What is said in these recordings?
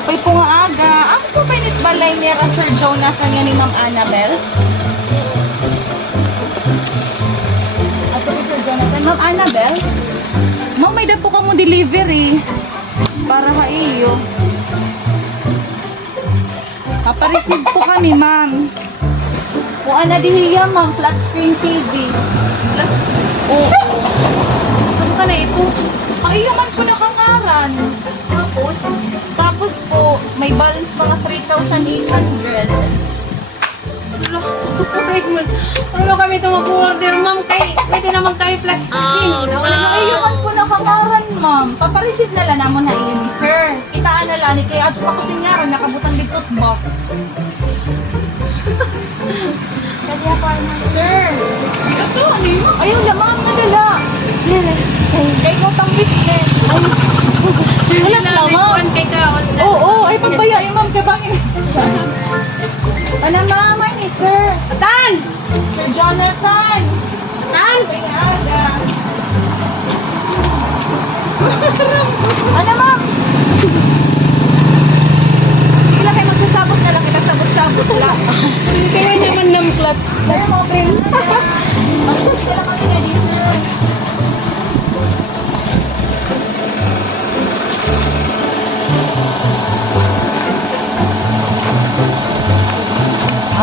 Apay po nga aga. Ako po ba balay ni Sir Jonathan yan ni Ma'am Annabel? Ato ni Sir Jonathan. Ma'am Annabel? Ma'am, may dapo ka mo delivery. Para ha iyo. Papareceive po kami, ma'am. O ana dihiya, ma'am. Flat screen TV. Oo. Saan ka na ito? Ay, naman po nakangaran. Tapos po, may balance mga 3,800. Ano kami ito mag-order, ma'am? Kay, pwede naman kami flat screen. Ay, naman po nakangaran, ma'am. Papareceive na lang namon na iyo ni sir. Kitaan na lang ni kaya ato ako singaran, nakabutang litot box. Kaya pa naman, sir. Ito, ano yun? Ayun, lamang nagala. Kay ko tang witness. Alam na, ma'am. Oo, ay pagbaya yung ma'am. Kabangin. Ano, ma'am? Ay ni sir. Tan! Sir Jonathan. Tan! Aga. Ano, ma'am? Sige lang kayo magsasabot na lang. Kita sabot-sabot lang. Kaya naman ng flat. Sir, okay na. Magsasabot lang kami na di, sir.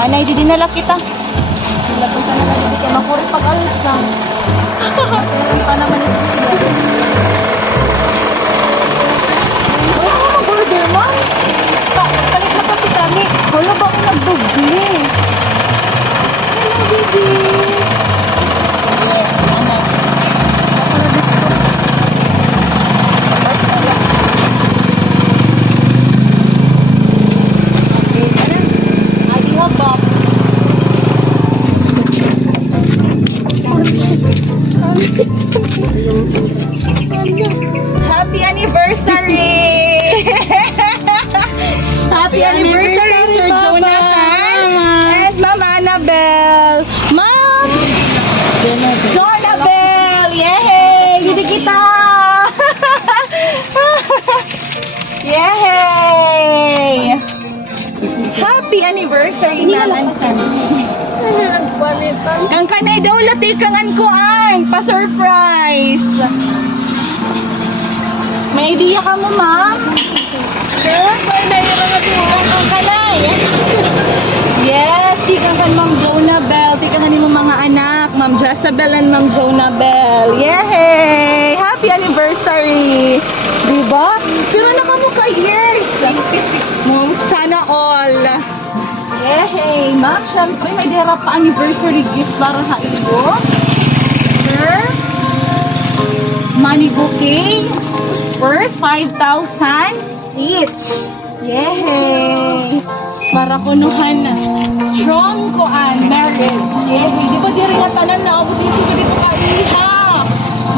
Anay, di dinala kita. Sila po sana na di kaya makurit pag-alas na. Meron pa naman yung sila. Ay, ano mag-order, ma'am? Palit na kasi kami. Wala ba akong nagdugli? Hello, baby. Sige, anay. Happy anniversary! Happy anniversary, Sir Jonathan and Ma'am Annabel. Ma'am! Jonabel! Yay! Hindi kita! Yay! Happy anniversary naman, sir. Ang kanay daw latikangan ko ay pa-surprise. May idea ka mo, ma'am? Sir, may nahirang at ang kanay. Yes, tigang kan Ma'am Jonabel. Tigang kan mo mga anak, Ma'am Jezabel and Ma'am Jonabel. Yay! Happy anniversary! Diba? Pero nakamukha years. 26. Ma'am, sana all. Yay! Ma'am, syempre may dira pa anniversary gift para ha iyo. Sir, money bouquet worth 5,000 each. Yay! Para kunuhan strong koan marriage. Yay! Di ba di rin nga tanan na abot yung sige dito ka iha?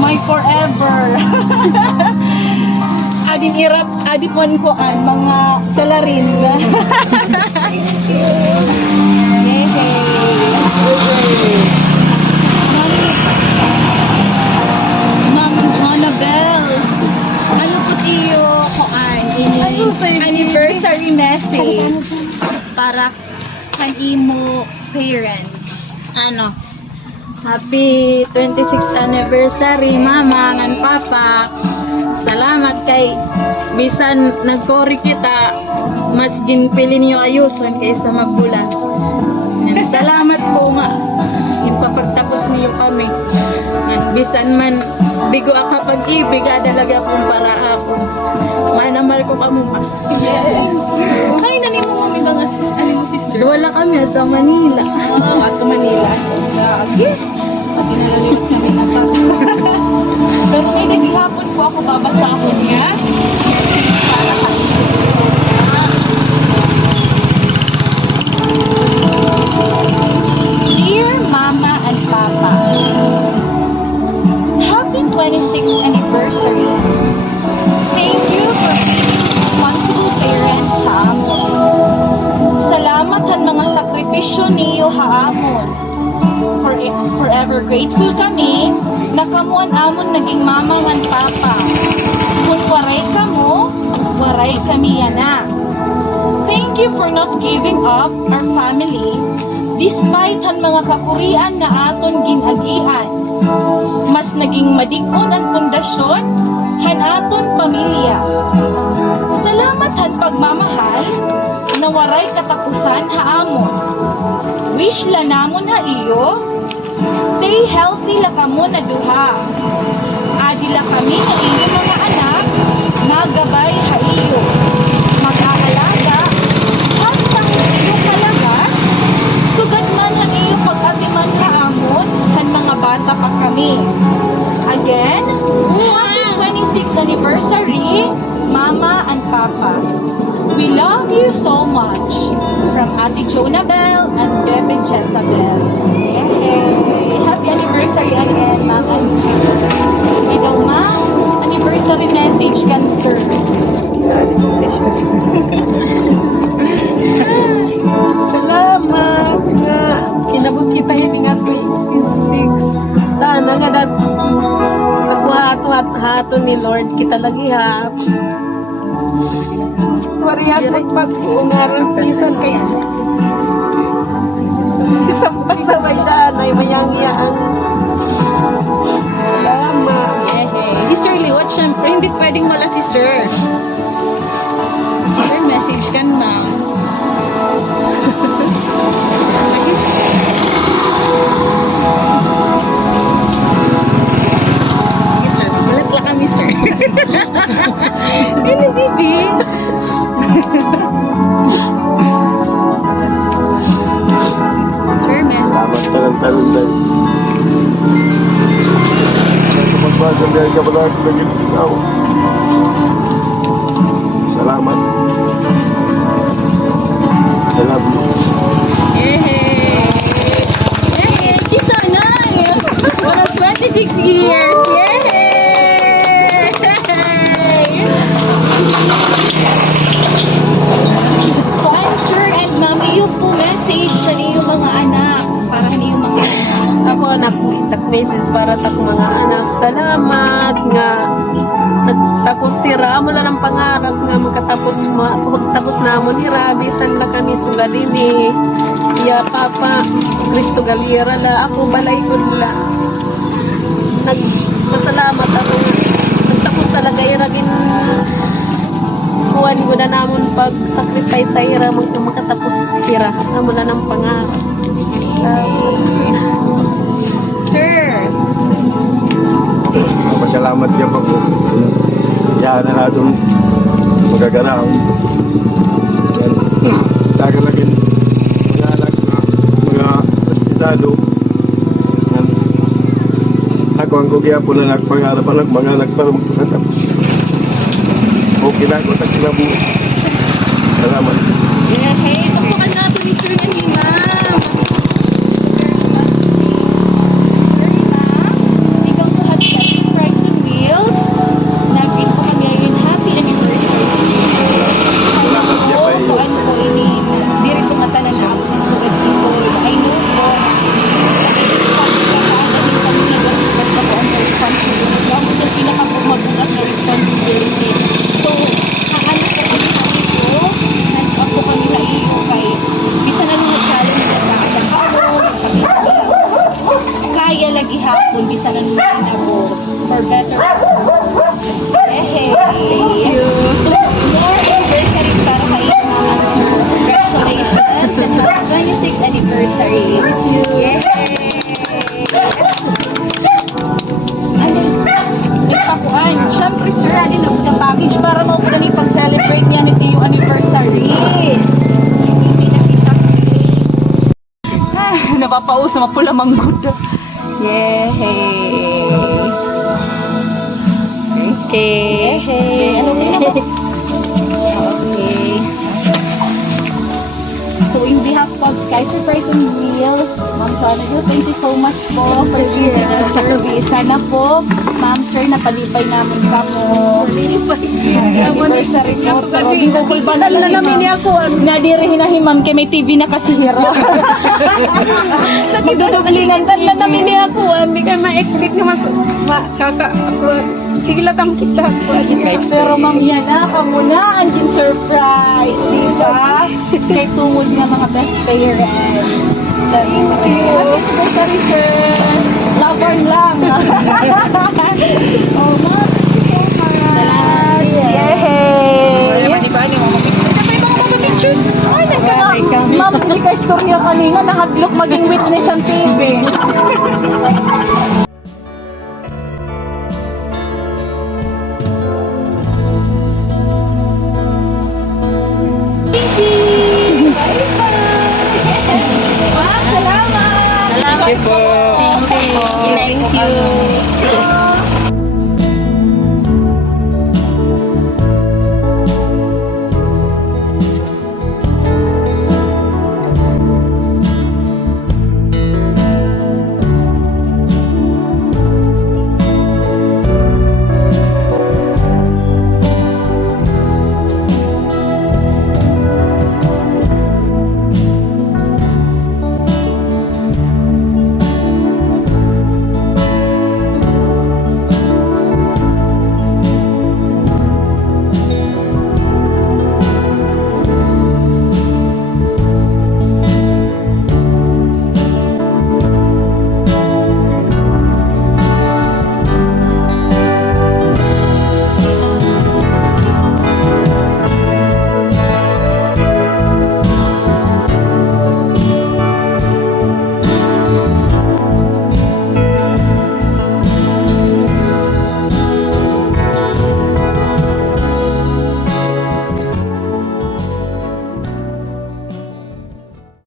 My forever. Adin irap, adipon koan mga salarin. Thank you. Yay! Ma'am Jonabel. Ano po iyo koan anniversary message para kan imo parents? Ano? Happy 26th anniversary, mama and papa. Salamat kay bisan nagkori kita, mas ginpili niyo ayuson kaysa magbulan. Salamat po nga ipapagtapos niyo kami. At bisan man bigo ka pag-ibig, dalaga pong para ako. Manamal ko kamo pa. Yes. Ay, nani mo mga mga sister? Wala kami at sa Manila. At Manila. Sige. Pati nalaliwag kami ng tao. Pero may naghihapon po ako babasahon niya. Para Dear Mama and Papa, Happy 26th anniversary. Thank you for being responsible parents sa amon. Salamat han mga sakripisyo niyo haamon. Forever grateful kami na kamuan amon naging mama ng papa. Kung waray ka mo, waray kami yana. Thank you for not giving up our family despite han mga kakurian na aton ginagian. Mas naging madig-on ang pundasyon han aton pamilya. Salamat han pagmamahal na waray katapusan haamon. Wish la namon ha iyo, stay healthy la kamo na duha. Adila kami na iyo mga anak, magabay ha iyo. Mag-aalaga, hastang iyo kalagas, sugad man han iyo pag-atiman haamon, han mga bata pa kami. Again, happy 26th anniversary, Mama and Papa. We love you so much. From Ate Jonabel and Bebe Jezabel. Yay! Happy anniversary again, Ma'am and Sir. Ikaw, Ma'am, anniversary message kan Sir. Salamat nga kinabot kita hining nga 26. Sana nga dat nagkuhato ni Lord kita lagi ha. Wariyat nagpag-ungaran pisan kaya. Isang pasaway daan ay mayangya ang salamat. Yay! Sir Liwat, syempre, hindi pwedeng wala si Sir. Sir, message kan, Ma'am. Yes, Sir. Magulat lang kami, Sir. Hello, baby. Sir, man. Salamat talang-talong din. Magbasan dahil ka pala naging ikaw. Salamat. I love you. Yay! Yay! Kisana! 26 years! Yay! Kuan, Sir and Ma'am, iyo po message sa iyong mga anak. Para sa iyong mga anak. Ako nag-message para ta mga anak. Salamat nga tapos sira mo lang ang pangarap nga magtapos namon ni Rabi san la kami sugadini ya Papa Cristo Galera la ako balay ko la nagmasalamat ako nga nagtapos talaga iragin kuwan ko na namon pag sacrifice sa ira makatapos ira amo lang ang pangarap. Sir! Masalamat ka pa po. Yan na doon magaganaw. Yan. Tagalagin mga anak na mga hospitalo. Yan. Ako ang kugya po na nagpangarap anak mga anak para magpakatapos. Okay na ako tagkinabu. Salamat. Yay! Tapukan natin ni Sir and ni Ma'am. Ikaw po has special price on wheels. Nag-bid po kami ayun. Happy anniversary. Salamat po. Kuan po ini. Di rin po matanan na ako ng sugat dito. I know po. Pagkakaanin kami na sugat na po ang responsibility. Ang po yung pinakabumabukas na responsibility. So, ang ano po kami sa ito, hands up po kami na iyo kay bisa na mga challenge na nakakagawa, kaya lagi hapon, bisa na mga ginabo for better. Hey, thank you. More anniversaries para kay Mama Sir. Congratulations and happy 26th anniversary. Thank you. Yay! Pakuan. Siyempre, Sir, ali na mga package para maupunan ni pag-celebrate niya ni Tiyo anniversary. Hindi nakita ko. Napapausa, mapula manggod. Yay! Okay. Yay! Ano na ba? Okay. So, in behalf of Sky Surprise on Wheels, Ma'am Jonadel, thank you so much po for choosing us sa service. Sana po, Ma'am Sir, napalipay namin ka mo. Anniversary ko. Pero di ko kulbanan na namin niya ako. Nadiri hinahimam kay may TV na kasihira. Nagdudublingan na namin niya ako. Hindi kayo ma-expect na makaka Sige lang kita. Pero ma'am, yan na, kamo na, ang surprise, di ba? Kay tungod nga mga best parents. Thank you. Happy anniversary, sir. Lover lang. Oh, ma'am, thank you so much. Yay! Pictures. Ay, ma'am, hindi ka istorya kanina, nakadlok maging witness ang TV. Salamat! Salamat po. Thank you. Thank you.